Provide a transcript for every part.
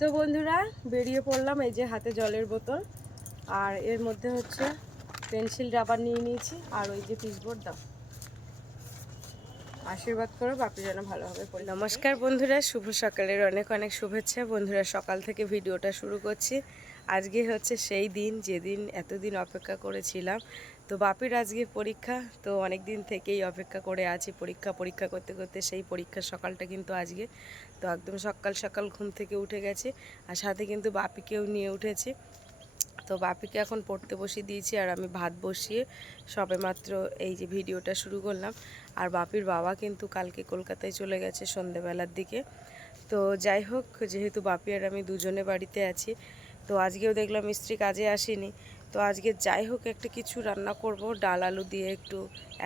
তো বন্ধুরা বেরিয়ে পড়লাম, এই যে হাতে জলের বোতল আর এর মধ্যে হচ্ছে পেন্সিল রাবার নিয়ে নিয়েছি আর ওই যে পিচবোর্ড দাও। আশীর্বাদ করো বাপি যেন ভালোভাবে পড়ে। নমস্কার বন্ধুরা, শুভ সকালের অনেক অনেক শুভেচ্ছা। বন্ধুরা সকাল থেকে ভিডিওটা শুরু করছি। আজকে হচ্ছে সেই দিন যেদিন এতদিন অপেক্ষা করেছিলাম। তো বাপির আজকে পরীক্ষা, তো অনেক দিন থেকেই অপেক্ষা করে আছি। পরীক্ষা করতে করতে সেই পরীক্ষার সকালটা কিন্তু আজকে। তো একদম সকাল সকাল ঘুম থেকে উঠে গেছি আর সাথে কিন্তু বাপিকেও নিয়ে উঠেছি। তো বাপিকে এখন পড়তে বসিয়ে দিয়েছি আর আমি ভাত বসিয়ে সবেমাত্র এই যে ভিডিওটা শুরু করলাম। আর বাপির বাবা কিন্তু কালকে কলকাতায় চলে গেছে সন্ধ্যেবেলার দিকে। তো যাই হোক, যেহেতু বাপি আর আমি দুজনে বাড়িতে আছি, তো আজকেও দেখলাম মিস্ত্রি কাজে আসেনি। তো আজকে যাই হোক একটা কিছু রান্না করব, ডাল আলু দিয়ে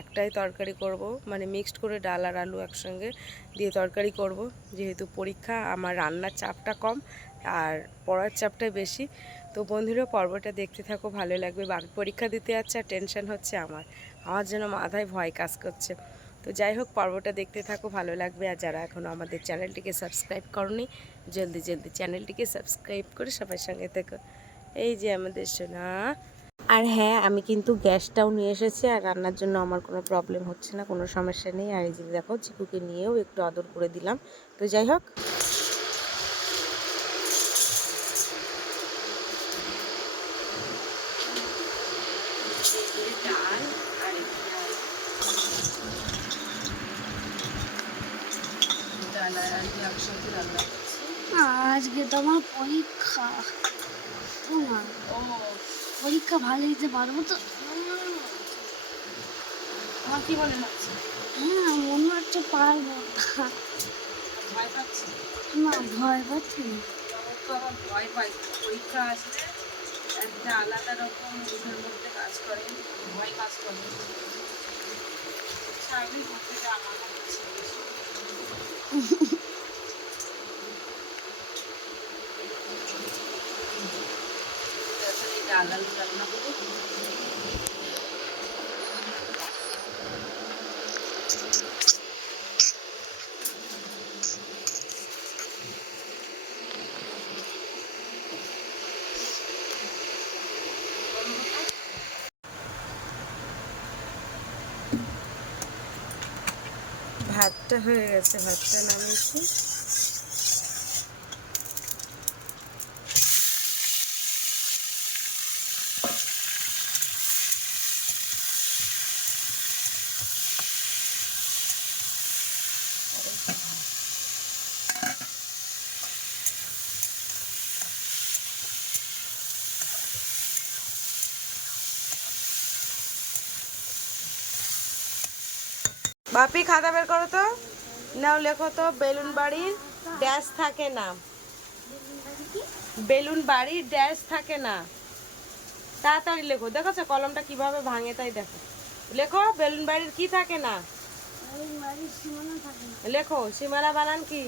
একটাই তরকারি করব, মানে মিক্সড করে ডাল আর আলু একসঙ্গে দিয়ে তরকারি করব। যেহেতু পরীক্ষা, আমার রান্নার চাপটা কম আর পড়ার চাপটাই বেশি। তো বন্ধুরা পর্বটা দেখতে থাকো, ভালো লাগবে। বাপি পরীক্ষা দিতে যাচ্ছে আর টেনশন হচ্ছে আমার যেন মাথায় ভয় কাজ করছে। তো যাই হোক পর্বটা দেখতে থাকো, ভালো লাগবে। আর যারা এখনও আমাদের চ্যানেলটিকে সাবস্ক্রাইব করনি, জলদি চ্যানেলটিকে সাবস্ক্রাইব করে সবার সঙ্গে থেকো। এই যে আমাদের সোনা। আর হ্যাঁ, আমি কিন্তু গ্যাসটাও নিয়ে এসেছি আর রান্নার জন্য আমার কোনো প্রবলেম হচ্ছে না, কোনো সমস্যা নেই। আর এই যে দেখো চিকুকে নিয়েও একটু আদর করে দিলাম। তো যাই হোক, ডাল আর আজকে তোমার পরীক্ষা, পরীক্ষা ভালো দিতে পারবো তো? আমার কি মনে হচ্ছে? হ্যাঁ, মনে হচ্ছে পারবো। ভয় পাচ্ছি না, ভয় পাচ্ছি না। তো আমার ভয় পাই, পরীক্ষা আসলে একটা আলাদা রকম নিজের মধ্যে কাজ করে, ভয় কাজ করে। স্বাভাবিক হতে আমার হচ্ছে ডাল আলু রান্না করে ভাতটা হয়ে গেছে, ভাতটা নামিয়েছি। বাপি খাতা বের করো তো, নাও লেখো তো বেলুন বাড়ির ড্যাশ থাকে না। বেলুন বাড়ির ড্যাশ থাকে না, তাড়াতাড়ি লেখো। দেখেছো কলমটা কিভাবে ভাঙে, তাই দেখো। লেখো বেলুন বাড়ির কি থাকে না, লেখো। সীমানা বানান কি,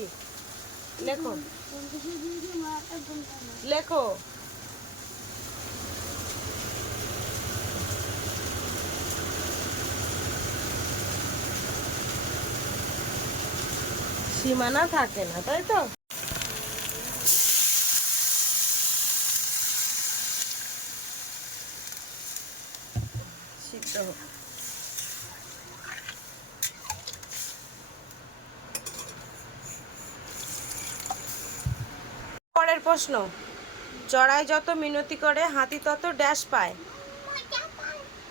লেখো লেখো। সীমানা থাকে না, তাই তো। সিদ্ধ হোক। পরের প্রশ্ন, চড়াই যত মিনতি করে হাতি তত ড্যাশ পায়।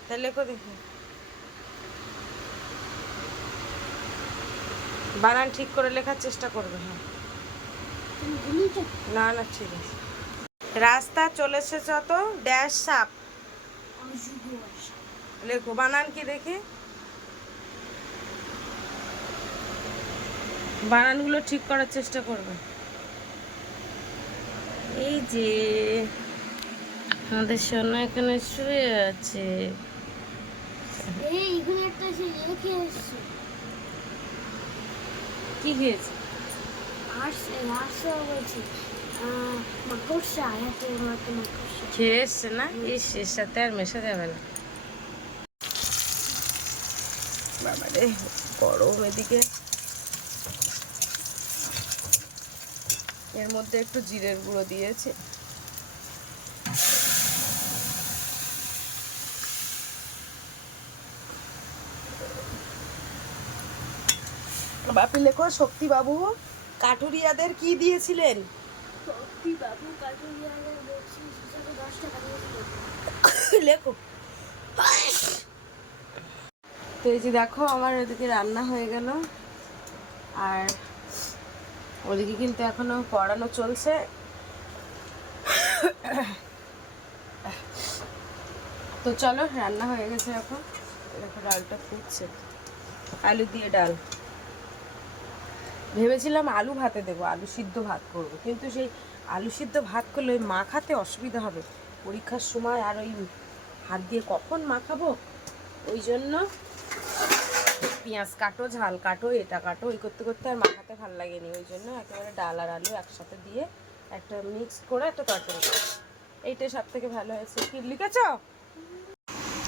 তাহলে লেখো দেখি, বানান ঠিক করে লেখার চেষ্টা করবে। হ্যাঁ, না না ঠিক আছে। রাস্তা চলেছে যত ড্যাশ সাপ। লেখো, বানান কি দেখি, বানানগুলো ঠিক করার চেষ্টা করবে। এই যে আমাদের সোনা এখানে শুয়ে আছে। কি খেয়েছে? খেয়ে এসছে না, ইস, এর সাথে আর মেশা যাবে না। বাবারে গরম এদিকে। এর মধ্যে একটু জিরের গুঁড়ো দিয়েছি। বাপি লেখো, শক্তি বাবু কাঠুরিয়াদের কি দিয়েছিলেন? শক্তি বাবু কাঠুরিয়াদের বকশিশ হিসেবে 10 টাকা দিয়েছিল। লেখো। তো এই যে দেখো আমার ওদিকে রান্না হয়ে গেল, আর ওদিকে কিন্তু এখনো পড়ানো চলছে। তো চলো, রান্না হয়ে গেছে এখন। দেখো ডালটা ফুটছে, আলু দিয়ে ডাল। ভেবেছিলাম আলু ভাতে দেবো, আলু সিদ্ধ ভাত করব, কিন্তু সেই আলু সিদ্ধ ভাত করলে ওই মাখাতে অসুবিধা হবে পরীক্ষার সময়, আর ওই হাত দিয়ে কখন মাখাবো। ওই জন্য পেঁয়াজ কাটো, ঝাল কাটো, এটা কাটো, ওই করতে করতে আর মাখাতে ভালো লাগেনি। ওই জন্য একেবারে ডাল আর আলু একসাথে দিয়ে একটা মিক্স করে একটা তরকারি, এইটাই সব থেকে ভালো হয়েছে। কি লিখেছ?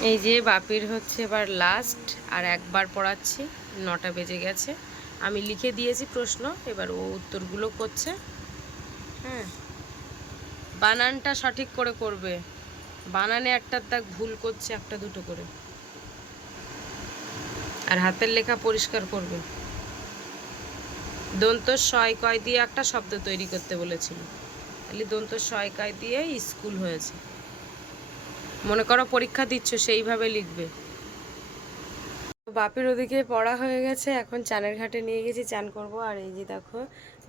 এই যে বাপির হচ্ছে এবার লাস্ট, আর একবার পড়াচ্ছি, 9টা বেজে গেছে। আমি লিখে দিয়েছি প্রশ্ন, এবার ও উত্তরগুলো করছে। হ্যাঁ, বানানটা সঠিক করে করবে, বানানে একটার দাগ ভুল করছে, একটা দুটো করে। আর হাতের লেখা পরিষ্কার করবে। দন্ত শয় কয় দিয়ে একটা শব্দ তৈরি করতে বলেছিল, তাহলে দন্ত শয় কয় দিয়ে স্কুল হয়েছে। মনে করো পরীক্ষা দিচ্ছ, সেইভাবে লিখবে। বাপির ওদিকে পড়া হয়ে গেছে, এখন চানের ঘাটে নিয়ে গেছি, চান করব। আর এই যে দেখো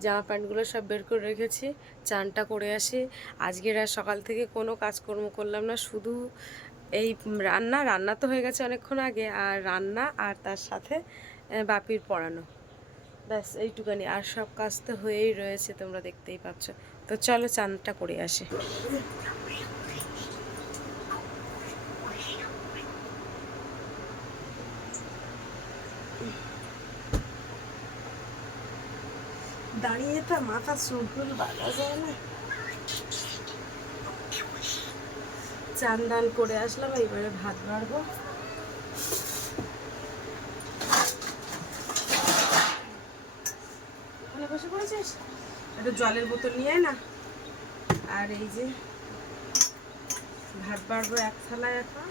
জামা প্যান্টগুলো সব বের করে রেখেছি, চানটা করে আসি। আজকের আর সকাল থেকে কোনো কাজকর্ম করলাম না, শুধু এই রান্না তো হয়ে গেছে অনেকক্ষণ আগে, আর রান্না আর তার সাথে বাপির পড়ানো, ব্যাস এইটুকানি। আর সব কাজ তো হয়েই রয়েছে, তোমরা দেখতেই পাচ্ছ। তো চলো চানটা করে আসি। দাঁড়িয়ে তো মাথা চুল বাঁধা যায় না। চান ডান করে আসলাম, এইবারে ভাত বাড়বো। ওখানে বসে পড়েছিস, একটা জলের বোতল নিয়ে আয় না। আর এই যে ভাত বাড়বো এক থালায় এখন।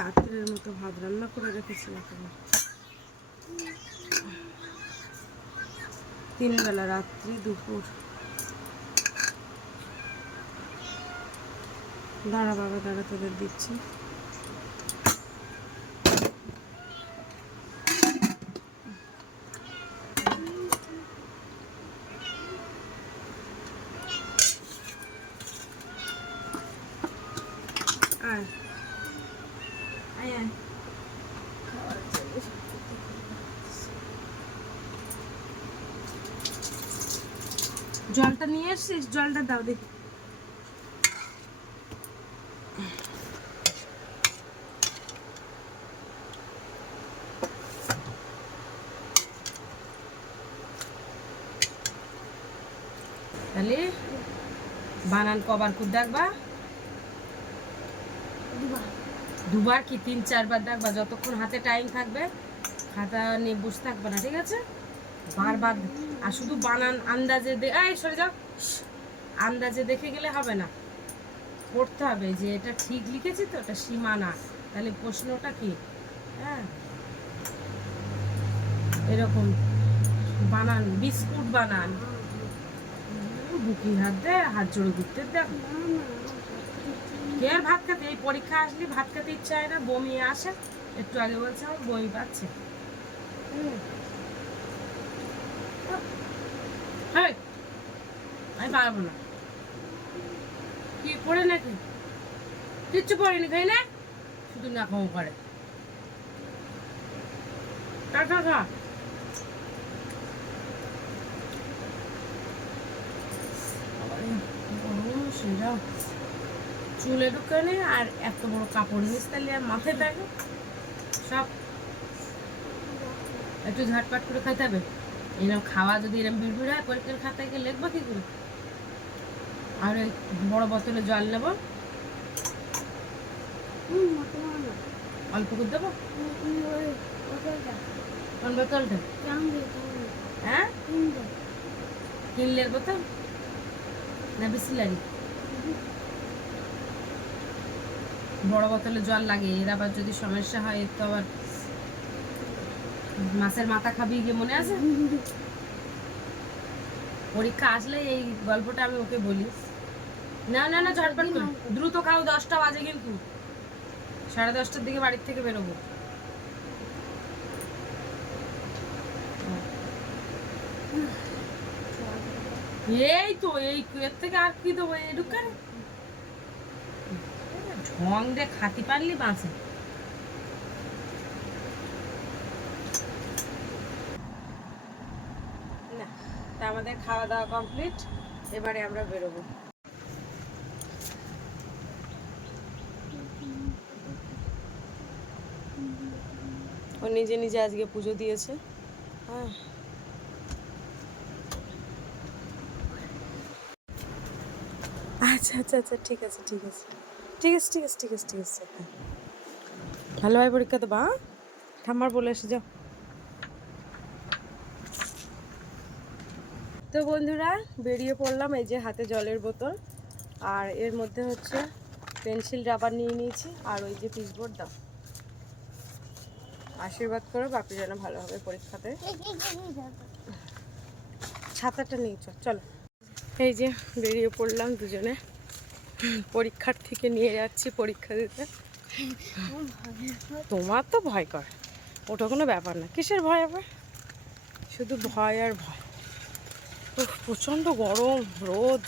রাত্রের মতো ভাত রান্না করে রেখেছি একেবারে, 3 বেলা, রাত্রি দুপুর। দাঁড়া বাবা, দাঁড়া, তোদের দিচ্ছি। আয় আয় আয়। জলটা নিয়ে এসছিস? জলটা দাও দেখি। তাহলে বানান কবার করে দেখবা? দুবার কি 3-4 বার দেখবা, যতক্ষণ হাতে টাইম থাকবে। খাতা নিয়ে বসে থাকবে না, ঠিক আছে? বারবার। আর শুধু বানান আন্দাজে সরে যাও, আন্দাজে দেখে গেলে হবে না, পড়তে হবে যে এটা ঠিক লিখেছি তো, এটা সীমানা, তাহলে প্রশ্নটা কি। হ্যাঁ, এরকম বানান, বিস্কুট বানান। বুকি হাত দে, হাত জোড়ে ঘুরতে দেখ। কে আর ভাত খেতে, এই পরীক্ষা আসলে ভাত খেতে ইচ্ছা হয় না, বমি আসে। একটু আগে বলছে আমার বমি পাচ্ছে। আমি পারবো না। কি পড়ে নাকি? কিচ্ছু পড়েনি, খাই না, শুধু না খাও করে। খা সেটা চুলে ঢুকানে, আর এত বড় কাপড় নিস, তাহলে আর মাথায় থাকে সব। একটু ঝটপট করে খাইতে হবে। এরকম খাওয়া যদি এরকম বিড়বিড় হয়, পরীক্ষার খাতায় গিয়ে লিখবো কি করে? আর ওই বড় বোতলে জল নেব, মোটা না অল্প করে দেবো ওই বোতলটা কোন বোতলটা কেমন দিয়ে কেমন হ্যাঁ কিনবে কিনলের বোতল না বিসলারি বড় বোতলে জল লাগে এর আবার যদি সমস্যা হয় এর তো আবার মাছের মাথা খাবি গিয়ে মনে আছে পরীক্ষা আসলে এই গল্পটা আমি ওকে বলি না না না ঝটপট করে দ্রুত খাও 10টা বাজে কিন্তু 10:30টার দিকে বাড়ির থেকে বেরোবো এই তো এই এর থেকে আর কি দেবো এই ঢুকারে ঢং রে খাতি পারলি বাঁচে না তা আমাদের খাওয়া দাওয়া কমপ্লিট এবারে আমরা বেরোবো ও নিজে নিজে আজকে পুজো দিয়েছে হ্যাঁ আচ্ছা আচ্ছা আচ্ছা ঠিক আছে ঠিক আছে ঠিক আছে ঠিক আছে ঠিক আছে ঠিক আছে হ্যাঁ ভালোভাবে পরীক্ষা দেবা ঠাম্মার বলে এসে যাও তো বন্ধুরা বেরিয়ে পড়লাম এই যে হাতে জলের বোতল আর এর মধ্যে হচ্ছে পেন্সিল রাবার নিয়ে নিয়েছি আর ওই যে পিচবোর্ড দাও আশীর্বাদ করো বাপি যেন ভালো হবে পরীক্ষাতে ছাতাটা নিয়ে চলো এই যে বেরিয়ে পড়লাম দুজনে পরীক্ষার্থীকে নিয়ে যাচ্ছি পরীক্ষা দিতে তোমার তো ভয় কর ওটা কোনো ব্যাপার না কিসের ভয় আবার শুধু ভয় আর ভয় প্রচণ্ড গরম রোদ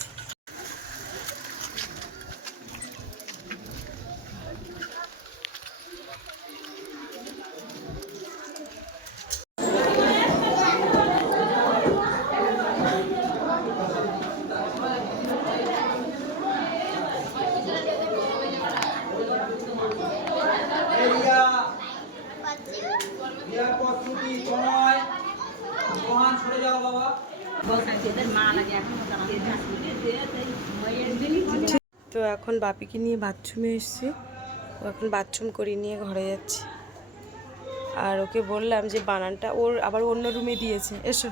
তো এখন বাপিকে নিয়ে বাথরুমে এসেছি ও এখন বাথরুম করে নিয়ে ঘরে যাচ্ছি আর ওকে বললাম যে বানানটা ওর আবার অন্য রুমে দিয়েছে এসো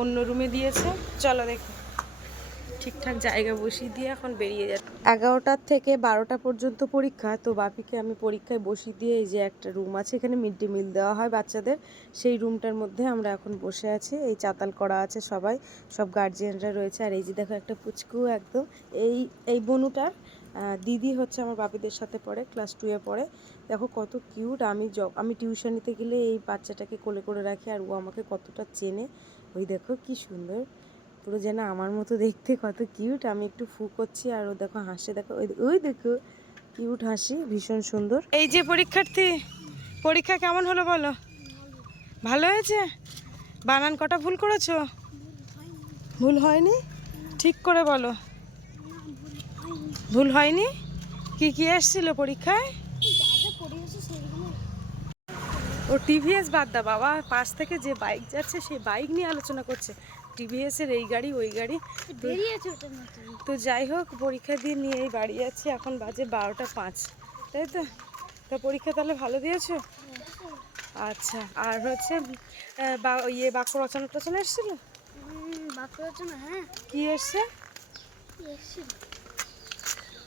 অন্য রুমে দিয়েছে চলো দেখো ঠিকঠাক জায়গা বসিয়ে দিয়ে এখন বেরিয়ে যাচ্ছে 11টার থেকে 12টা পর্যন্ত পরীক্ষা তো বাপিকে আমি পরীক্ষায় বসিয়ে দিয়ে এই যে একটা রুম আছে এখানে মিড ডে মিল দেওয়া হয় বাচ্চাদের সেই রুমটার মধ্যে আমরা এখন বসে আছি এই চাতাল করা আছে সবাই সব গার্জিয়ানরা রয়েছে আর এই যে দেখো একটা পুচকু একদম এই বনুটার দিদি হচ্ছে আমার বাপিদের সাথে পড়ে ক্লাস 2-এ পড়ে দেখো কত কিউট আমি টিউশন নিতে গেলে এই বাচ্চাটাকে কোলে করে রাখি আর ও আমাকে কতটা চেনে ওই দেখো কি সুন্দর পুরো যেন আমার মতো দেখতে কত কিউট আমি একটু ফু করছি আর ও দেখো হাসে দেখো ওই দেখো কিউট হাসি ভীষণ সুন্দর এই যে পরীক্ষার্থী পরীক্ষা কেমন হলো বলো ভালো হয়েছে বানান কটা ভুল করেছো ভুল হয়নি ঠিক করে বলো ভুল হয়নি কি কি এসেছিল পরীক্ষায় ও টিভিএস বাদ দা বাবা পাশ থেকে যে বাইক যাচ্ছে সেই বাইক নিয়ে আলোচনা করছে টিভিএসের এই গাড়ি ওই গাড়ি তো যাই হোক পরীক্ষা দিয়ে নিয়েই বাড়ি যাচ্ছি এখন বাজে 12টা 5 তাই তো তা পরীক্ষা তাহলে ভালো দিয়েছো আচ্ছা আর হচ্ছে বাক্য রচনা টচনা এসেছিল হ্যাঁ কি এসছে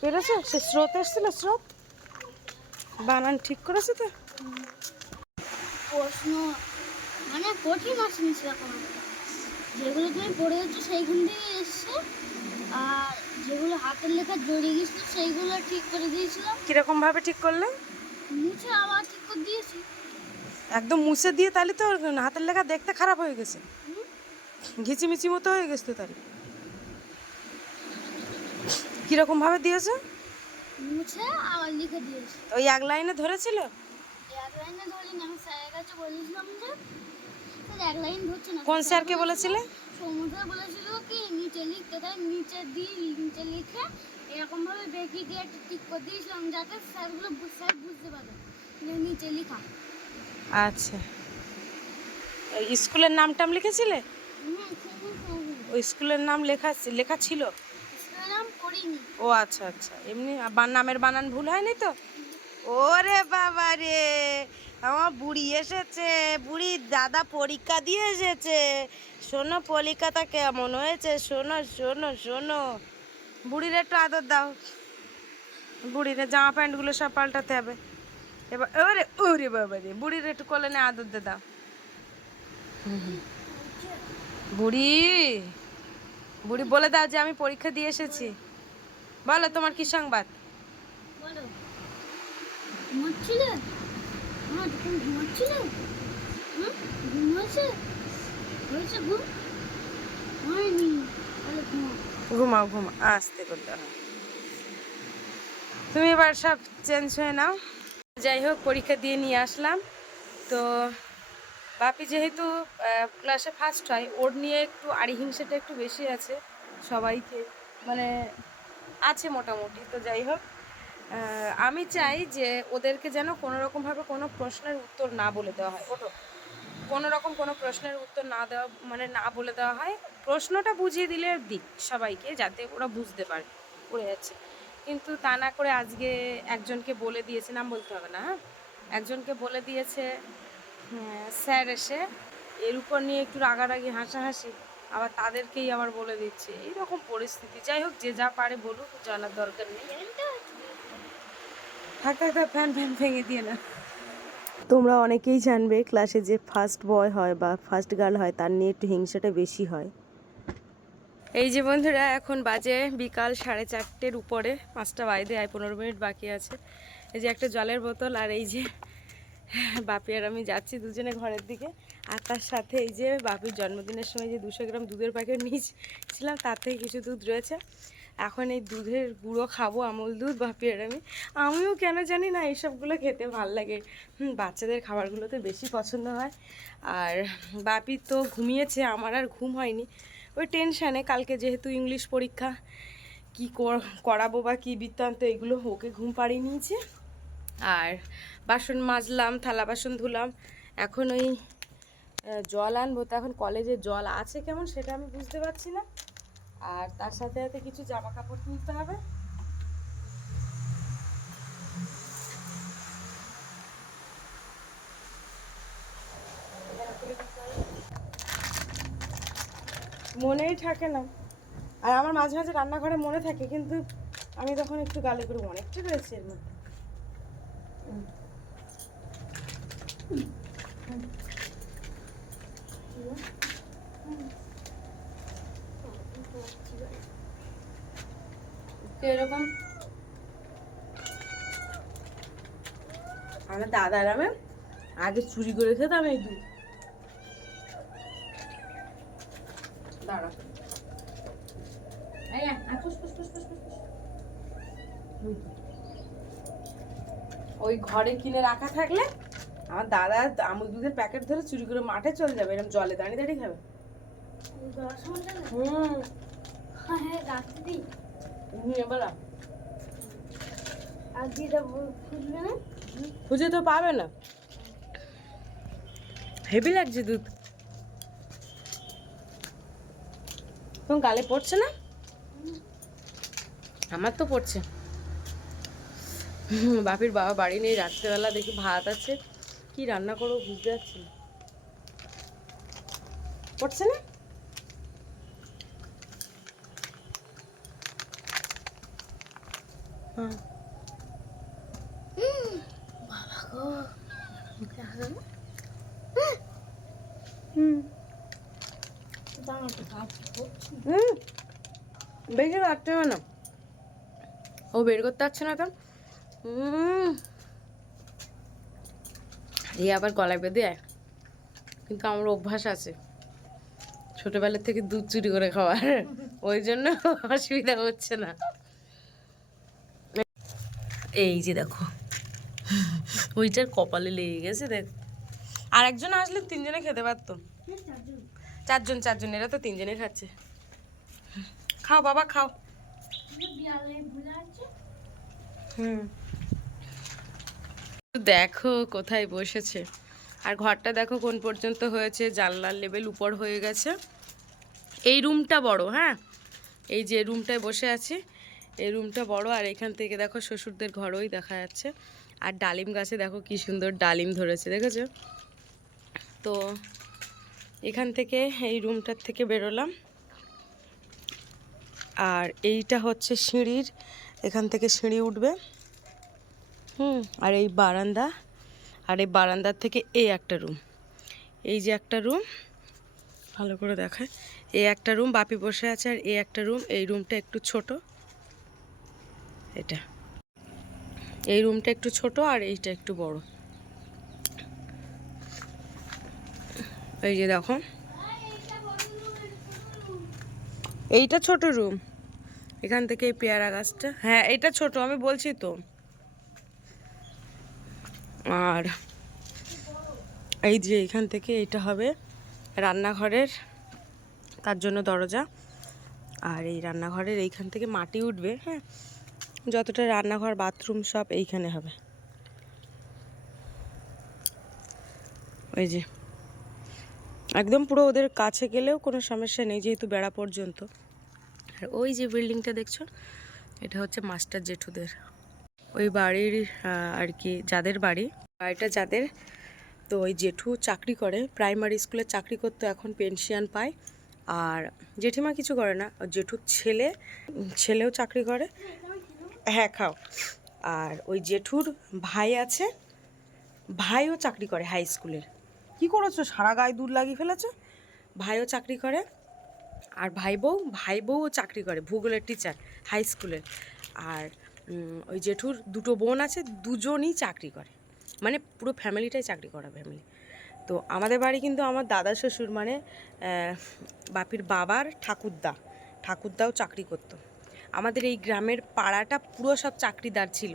পেরেছো সে স্রোত এসেছিল স্রোত বানান ঠিক করেছে তো প্রশ্ন মানে কঠিন আসেনি সেরকম যেগুলো তুমি পড়ে যাচ্ছো সেইখান থেকে এসছে আর যেগুলো হাতের লেখা জড়িয়ে গেছিলো সেইগুলো ঠিক করে দিয়েছিলাম কিরকম ভাবে ঠিক করলে মুছে আবার ঠিক করে দিয়েছি একদম মুছে দিয়ে তাহলে তো হাতের লেখা দেখতে খারাপ হয়ে গেছে ঘিচিমিচি মতো হয়ে গেছে তাহলে কিরকম ভাবে দিয়েছে মুছে আবার লিখে দিয়েছি ওই এক লাইনে ধরেছিল এক লাইনে ধরিনি আমি স্যারের কাছে বলেছিলাম যে স্যার এক লাইন ধরছে না কোন স্যারকে বলেছিলে সমুদ্র বলেছিল কি নিচে লিখতে তাই নিচে নিচে লিখে এরকম ভাবে বেঁকিয়ে দিয়ে একটা টিক করে দিয়েছিলাম যাতে স্যার বুঝতে পারে নিচে লেখা আচ্ছা ওই স্কুলের নামটাম লিখেছিলে ওই স্কুলের নাম লেখা ছিল নাম পড়িনি ও আচ্ছা আচ্ছা এমনি নামের বানান ভুল হয়নি তো ওরে বাবা রে, আমার বুড়ি এসেছে, বুড়ির দাদা পরীক্ষা দিয়ে এসেছে। শোনো পরীক্ষাটা কেমন হয়েছে, শোনো শোনো শোনো। বুড়ির একটু আদর দাও, বুড়ির জামা প্যান্টগুলো সব পাল্টাতে হবে এবার। ওরে ওরে বাবা রে, বুড়ির একটু কোলে নিয়ে আদর দিয়ে দাও। বুড়ি, বুড়ি বলে দাও যে আমি পরীক্ষা দিয়ে এসেছি। বলো তোমার কি সংবাদ। বলো, ঘুমাচ্ছিলে? হ্যাঁ, তুমি ঘুমাচ্ছিলে? হ্যাঁ, ঘুম হয়েছে? হয়েছে ঘুম? হয়নি, তাহলে ঘুমাও। ঘুমাও ঘুমাও, আস্তে করতে হয়। তুমি এবার সব চেঞ্জ হয়ে নাও। যাই হোক, পরীক্ষা দিয়ে নিয়ে আসলাম। তো বাপি যেহেতু ক্লাসে ফার্স্ট হয়, ওর নিয়ে একটু আড়ি হিংসাটা একটু বেশি আছে সবাইকে, মানে আছে মোটামুটি। তো যাই হোক, আমি চাই যে ওদেরকে যেন কোনোরকমভাবে কোনো প্রশ্নের উত্তর না বলে দেওয়া হয়। ওটো, কোনো রকম কোনো প্রশ্নের উত্তর না দেওয়া, মানে না বলে দেওয়া হয়। প্রশ্নটা বুঝিয়ে দিলে দিক সবাইকে, যাতে ওরা বুঝতে পারে পড়ে যাচ্ছে। কিন্তু তা না করে আজকে একজনকে বলে দিয়েছে, নাম বলতে হবে না, হ্যাঁ, একজনকে বলে দিয়েছে স্যার এসে, এর উপর নিয়ে একটু রাগারাগি হাসাহাসি, আবার তাদেরকেই আবার বলে দিচ্ছে। এইরকম পরিস্থিতি। যাই হোক, যে যা পারে বলুক, জানার দরকার নেই। থাক থাক থাক, ফ্যান ফ্যান ভেঙে দিয়ে না। তোমরা অনেকেই জানবে ক্লাসে যে ফার্স্ট বয় হয় বা ফার্স্ট গার্ল হয়, তার নিয়ে একটু হিংসাটা বেশি হয়। এই যে বন্ধুরা, এখন বাজে বিকাল 4:30 উপরে, 5টা বাজতে আর 15 মিনিট বাকি আছে। এই যে একটা জলের বোতল, আর এই যে বাপি আর আমি যাচ্ছি দুজনে ঘরের দিকে। আর তার সাথে এই যে বাপির জন্মদিনের সময় যে 200 গ্রাম দুধের প্যাকেট নিয়েছিলাম, তার থেকে কিছু দুধ রয়েছে। এখন এই দুধের গুঁড়ো খাবো, আমুল দুধ, বাপি আর আমি। আমিও কেন জানি না এইসবগুলো খেতে ভাল লাগে। বাচ্চাদের খাবারগুলোতে বেশি পছন্দ হয়। আর বাপি তো ঘুমিয়েছে, আমার আর ঘুম হয়নি। ওই টেনশানে, কালকে যেহেতু ইংলিশ পরীক্ষা, কি করাবো বা কী বৃত্তান্ত, এগুলো ওকে ঘুম পাড়িয়ে নিয়েছে। আর বাসন মাজলাম, থালা বাসন ধুলাম। এখন ওই জল আনবো, তো এখন কলেজে জল আছে কেমন সেটা আমি বুঝতে পারছি না। আর তার সাথে সাথে কিছু জামা কাপড় তুলতে হবে। মনেই থাকে না। আর আমার মাঝে মাঝে রান্নাঘরে মনে থাকে, কিন্তু আমি তখন একটু গালে করে, অনেকটা রয়েছে এর মধ্যে। এরকম আমার দাদার আমি আগে চুরি করে খেতাম এই দুধ। দাঁড়া, ওই ঘরে কিনে রাখা থাকলে আমার দাদা আমুল দুধের প্যাকেট ধরে চুরি করে মাঠে চলে যাবে, এরকম জলে দাঁড়িয়ে দাঁড়িয়ে খাবে। খুঁজে তো পাবে না, হেভি লাগছে দুধ। তোমার গালে পড়ছে না? আমার তো পড়ছে। বাপির বাবা বাড়ি নেই, রাত্রেবেলা দেখি ভাত আছে, কি রান্না করবো বুঝতে পারছি না। পড়ছে না? হ্যাঁ, বেশি রাখতে হবে না, ও বের করতে পারছে না তো। এই আবার গলায় বেঁধে যায়, কিন্তু আমার অভ্যাস আছে ছোটবেলা থেকে দুধ চুরি করে খাওয়ার, ওই জন্য অসুবিধা হচ্ছে না। এই যে দেখো, ওইটার কপালে লেগে গেছে দেখ। আর একজন আসলে 3জনে খেতে পারতো। 4জন, এরা তো 3জনে খাচ্ছে। খাও বাবা খাও। দেখো কোথায় বসেছে, আর ঘরটা দেখো কোন পর্যন্ত হয়েছে, জানলার লেভেল উপর হয়ে গেছে। এই রুমটা বড়, হ্যাঁ, এই যে রুমটায় বসে আছি, এই রুমটা বড়। আর এখান থেকে দেখো শ্বশুরদের ঘরই দেখা যাচ্ছে। আর ডালিম গাছে দেখো কি সুন্দর ডালিম ধরেছে, দেখেছো? তো এখান থেকে এই রুমটার থেকে বেরোলাম, আর এইটা হচ্ছে সিঁড়ির, এখান থেকে সিঁড়ি উঠবে। আর এই বারান্দা, আর এই বারান্দার থেকে এই একটা রুম, এই যে একটা রুম, ভালো করে দেখায়, এই একটা রুম বাপি বসে আছে, আর এই একটা রুম, এই রুমটা একটু ছোট, এটা এই রুমটা একটু ছোট আর এইটা একটু বড়। এই যে দেখো, এইটা ছোট রুম, এখান থেকে এই পেয়ারা গাছটা, হ্যাঁ এটা ছোট, আমি বলছি তো। আর এই যে এখান থেকে এটা হবে রান্নাঘরের, তার জন্য দরজা, আর এই রান্নাঘরের এইখান থেকে মাটি উঠবে, হ্যাঁ, যতটা রান্নাঘর বাথরুম সব এইখানে হবে। ওই যে একদম পুরো ওদের কাছে গেলেও কোনো সমস্যা নেই, যেহেতু বেড়া পর্যন্ত। আর ওই যে বিল্ডিংটা দেখছো, এটা হচ্ছে মাস্টার জেঠুদের, ওই বাড়ির আর কি, যাদের বাড়িটা যাদের, তো ওই জেঠু চাকরি করে, প্রাইমারি স্কুলে চাকরি করতো, এখন পেনশন পায়। আর জেঠিমা কিছু করে না, জেঠুর ছেলেও চাকরি করে, হ্যাঁ খাও। আর ওই জেঠুর ভাই আছে, ভাইও চাকরি করে হাই স্কুলের। কি করেছো, সারা গায়ে দুধ লাগিয়ে ফেলেছো? ভাইও চাকরি করে, আর ভাই বউও চাকরি করে, ভূগোলের টিচার হাই স্কুলের। আর ওই জেঠুর দুটো বোন আছে, দুজনই চাকরি করে, মানে পুরো ফ্যামিলিটাই চাকরি করা ফ্যামিলি। তো আমাদের বাড়ি কিন্তু আমার দাদা শ্বশুর, মানে বাপির বাবার ঠাকুরদাও চাকরি করতো। আমাদের এই গ্রামের পাড়াটা পুরো সব চাকরিদার ছিল।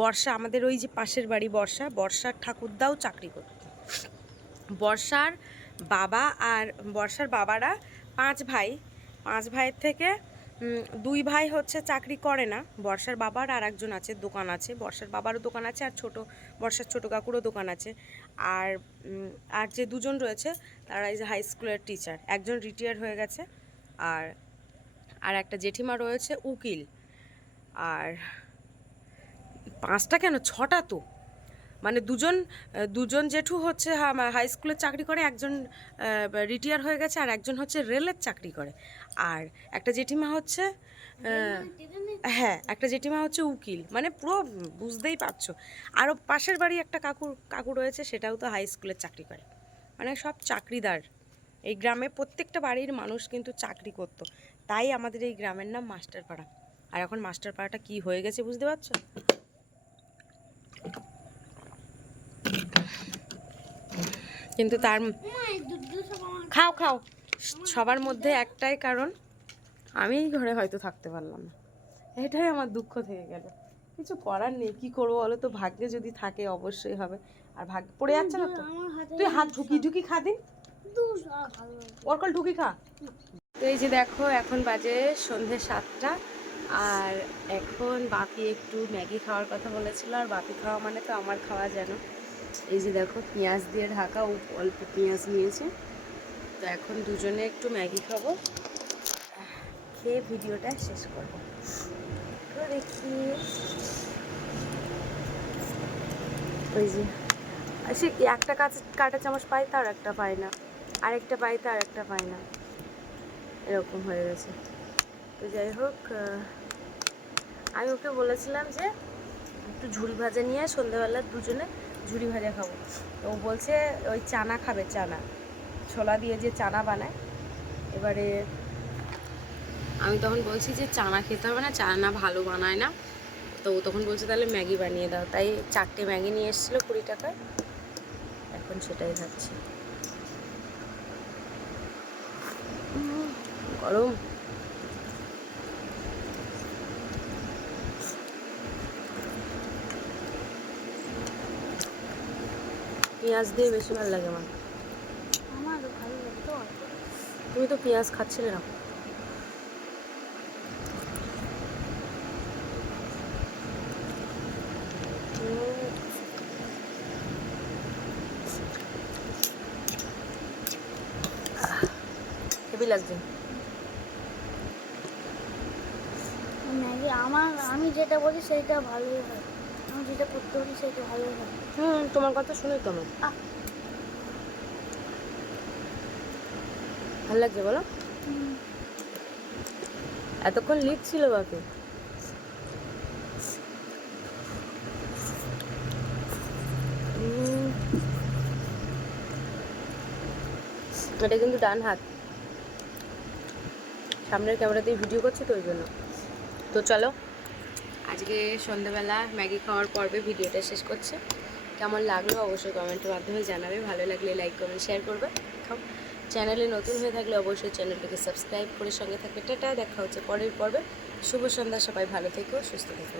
বর্ষা, আমাদের ওই যে পাশের বাড়ি বর্ষার ঠাকুরদাও চাকরি করতো। বর্ষার বাবারা 5 ভাইয়ের থেকে 2 ভাই হচ্ছে চাকরি করে না। বর্ষার বাবার আর একজন আছে, দোকান আছে, বর্ষার বাবারও দোকান আছে, আর বর্ষার ছোটো কাকুরও দোকান আছে। আর যে দুজন রয়েছে তারা এই যে হাই স্কুলের টিচার, একজন রিটায়ার হয়ে গেছে, আর একটা জেঠিমা রয়েছে উকিল। আর 5টা কেন, 6টা তো, মানে দুজন জেঠু হচ্ছে হাই স্কুলের চাকরি করে, একজন রিটায়ার হয়ে গেছে, আর একজন হচ্ছে রেলের চাকরি করে। আর একটা জেঠিমা হচ্ছে একটা জেঠিমা হচ্ছে উকিল, মানে পুরো বুঝতেই পারছো। আরও পাশের বাড়ি একটা কাকু রয়েছে, সেটাও তো হাই স্কুলের চাকরি করে, মানে সব চাকরিদার। এই গ্রামে প্রত্যেকটা বাড়ির মানুষ কিন্তু চাকরি করতো, তাই আমাদের এই গ্রামের নাম মাস্টারপাড়া। আর এখন মাস্টারপাড়াটা কি হয়ে গেছে বুঝতে পারছো? কিন্তু তার খাও সবার মধ্যে একটাই কারণ, আমি এই ঘরে হয়তো থাকতে পারলাম না, এটাই আমার দুঃখ থেকে গেল। কিছু করার নেই, কি করবো বলো তো, ভাগ্যে যদি থাকে অবশ্যই হবে, আর ভাগ্য পড়ে যাচ্ছে না তো। তুই হাত ঢুকি খা দিন, ওরকল ঢুকি খা। তো এই যে দেখো, এখন বাজে সন্ধ্যে 7টা, আর এখন বাপি একটু ম্যাগি খাওয়ার কথা বলেছিল, আর বাপি খাওয়া মানে তো আমার খাওয়া যেন। এই যে দেখো, পেঁয়াজ দিয়ে ঢাকা, অল্প পেঁয়াজ নিয়েছে। তো এখন দুজনে একটু ম্যাগি খাবো, খেয়ে ভিডিওটা শেষ করবো। তো দেখি, ওই যে সে একটা কাঁটা চামচ পাই, তার একটা পাই না, আরেকটা পাই, তার একটা পাই না, এরকম হয়ে গেছে। তো যাই হোক, আমি ওকে বলেছিলাম যে একটু ঝুড়ি ভাজা নিয়ে সন্ধ্যাবেলা দুজনে ঝুড়ি ভাজা খাবো। তো ও বলছে ওই চানা খাবে, চানা ছোলা দিয়ে যে চানা বানায়। এবারে আমি তখন বলছি যে চানা খেতে হবে না, চানা ভালো বানায় না। তো ও তখন বলছে তাহলে ম্যাগি বানিয়ে দাও, তাই 4টে ম্যাগি নিয়ে এসেছিলো 20 টাকায়, এখন সেটাই খাচ্ছি। গরম, পেঁয়াজ দিয়ে বেশি ভালো লাগে আমার। তুমি তো পেঁয়াজ খাচ্ছিলে না। হেভি লাগছে ম্যাগি, আমি যেটা বলি সেইটা ভালোই হয়। আমার যেটা করতে হবে সেটা ভালো হবে। তোমার কথা শুনে তো আমার ভালো লাগছে বলো। এতক্ষণ লিখছিল বাকি। এটা কিন্তু ডান হাত, সামনের ক্যামেরাতেই ভিডিও করছি তো ওই জন্য। তো চলো আজকে সন্ধ্যাবেলা ম্যাগি খাওয়ার পর্বে ভিডিওটা শেষ করছে। কেমন লাগলো অবশ্যই কমেন্টের মাধ্যমে জানাবে, ভালো লাগলে লাইক কমেন্ট শেয়ার করবে। খাও, চ্যানেলে নতুন হয়ে থাকলে অবশ্যই চ্যানেলটিকে সাবস্ক্রাইব করে সঙ্গে থাকবে। টাটা, দেখা হচ্ছে পরের পর্বে। শুভ সন্ধ্যা, সবাই ভালো থেকো, সুস্থ থেকো।